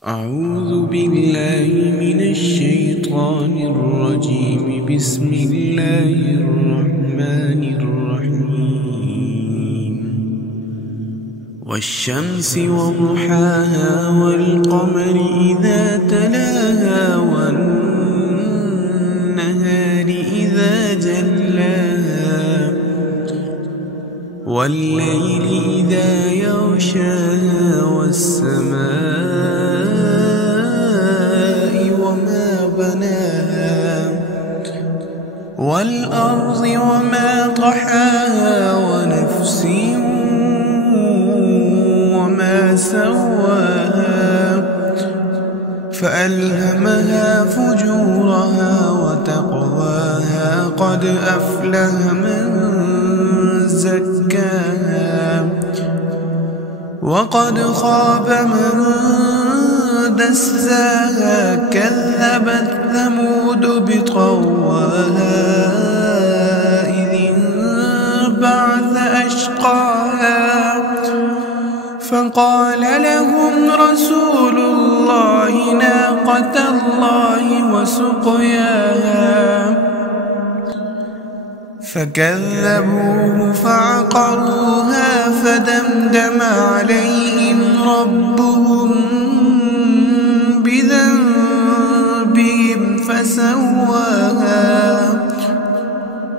أعوذ بالله من الشيطان الرجيم. بسم الله الرحمن الرحيم. والشمس وضحاها والقمر إذا تلاها والنهار إذا جلاها والليل إذا يغشاها والسماء وما بناها والأرض وما طحاها ونفس وما سواها فألهمها فجورها وتقواها قد أفلح من زكاها وقد خاب من دساها كذبت ثمود بطغواها إذ انبعث أشقاها فقال لهم رسول الله ناقة الله وسقياها فكذبوه فعقروها فدمدم عليهم ربهم بذنبهم فسواها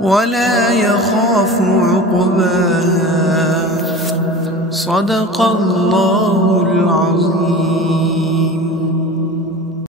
ولا يخاف عقباها. صدق الله العظيم.